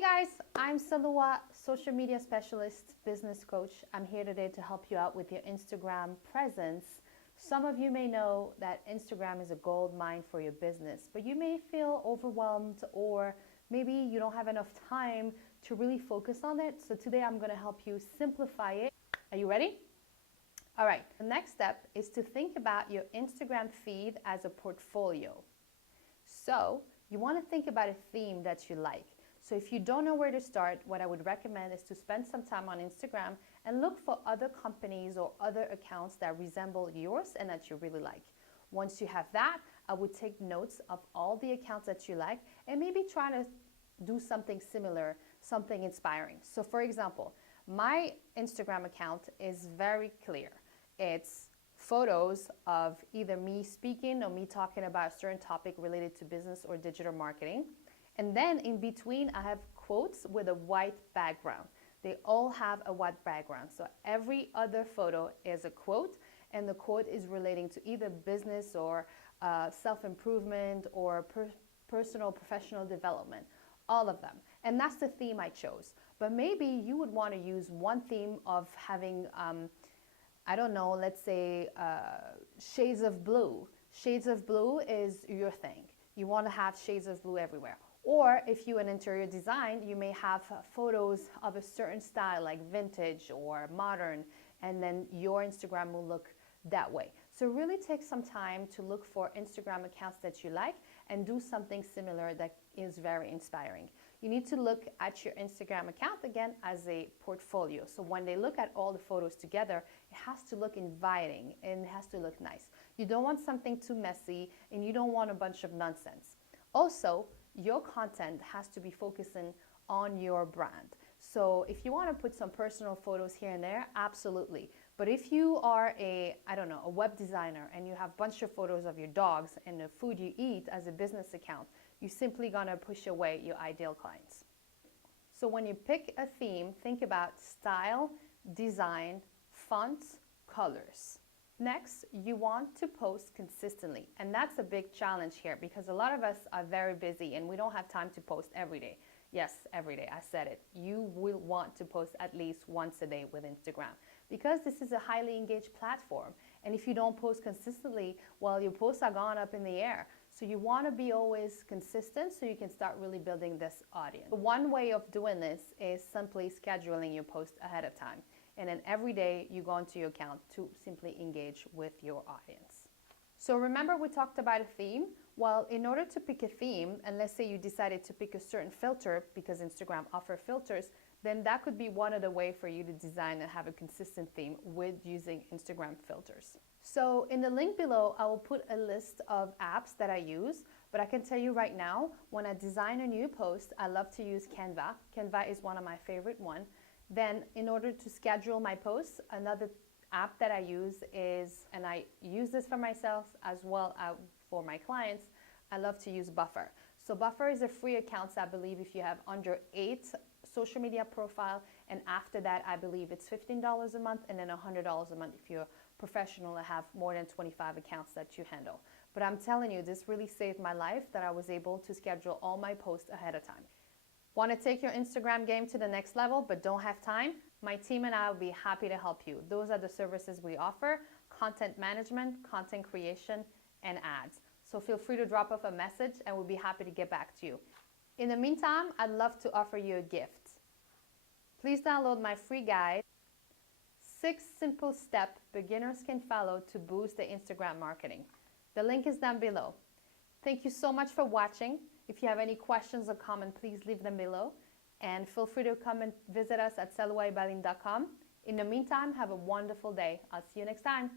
Hey guys, I'm Salua, social media specialist, business coach. I'm here today to help you out with your Instagram presence. Some of you may know that Instagram is a gold mine for your business, but you may feel overwhelmed or maybe you don't have enough time to really focus on it. So today I'm going to help you simplify it. Are you ready? All right, the next step is to think about your Instagram feed as a portfolio. So you want to think about a theme that you like. So if you don't know where to start, what I would recommend is to spend some time on Instagram and look for other companies or other accounts that resemble yours and that you really like. Once you have that, I would take notes of all the accounts that you like and maybe try to do something similar, something inspiring. So for example, my Instagram account is very clear. It's photos of either me speaking or me talking about a certain topic related to business or digital marketing. And then in between, I have quotes with a white background. They all have a white background. So every other photo is a quote, and the quote is relating to either business or self-improvement or personal, professional development, all of them. And that's the theme I chose. But maybe you would want to use one theme of having I don't know, let's say shades of blue. Shades of blue is your thing. You want to have shades of blue everywhere. Or if you're in interior design, you may have photos of a certain style like vintage or modern, and then your Instagram will look that way. So really take some time to look for Instagram accounts that you like and do something similar that is very inspiring. You need to look at your Instagram account again as a portfolio. So when they look at all the photos together, it has to look inviting and it has to look nice. You don't want something too messy and you don't want a bunch of nonsense. Also, your content has to be focusing on your brand. So if you want to put some personal photos here and there, absolutely. But if you are a web designer and you have a bunch of photos of your dogs and the food you eat as a business account, you're simply gonna push away your ideal clients. So when you pick a theme, think about style, design, fonts, colors. Next, you want to post consistently. And that's a big challenge here because a lot of us are very busy and we don't have time to post every day. Yes, every day, I said it. You will want to post at least once a day with Instagram because this is a highly engaged platform. And if you don't post consistently, well, your posts are gone up in the air. So you want to be always consistent so you can start really building this audience. One way of doing this is simply scheduling your post ahead of time. And then every day you go into your account to simply engage with your audience. So remember we talked about a theme? Well, in order to pick a theme, and let's say you decided to pick a certain filter because Instagram offers filters, then that could be one of the ways for you to design and have a consistent theme with using Instagram filters. So in the link below, I will put a list of apps that I use, but I can tell you right now, when I design a new post, I love to use Canva. Canva is one of my favorite ones. Then in order to schedule my posts, another app that I use is, and I use this for myself as well as for my clients, I love to use Buffer. So Buffer is a free account, I believe, if you have under 8 social media profile, and after that, I believe it's $15 a month and then $100 a month if you're professional and have more than 25 accounts that you handle. But I'm telling you, this really saved my life that I was able to schedule all my posts ahead of time. Want to take your Instagram game to the next level but don't have time? My team and I will be happy to help you. Those are the services we offer: content management, content creation, and ads. So feel free to drop off a message and we'll be happy to get back to you. In the meantime, I'd love to offer you a gift. Please download my free guide, 6 simple steps beginners can follow to boost their Instagram marketing. The link is down below. Thank you so much for watching. If you have any questions or comments, please leave them below. And feel free to come and visit us at saluaibalin.com. In the meantime, have a wonderful day. I'll see you next time.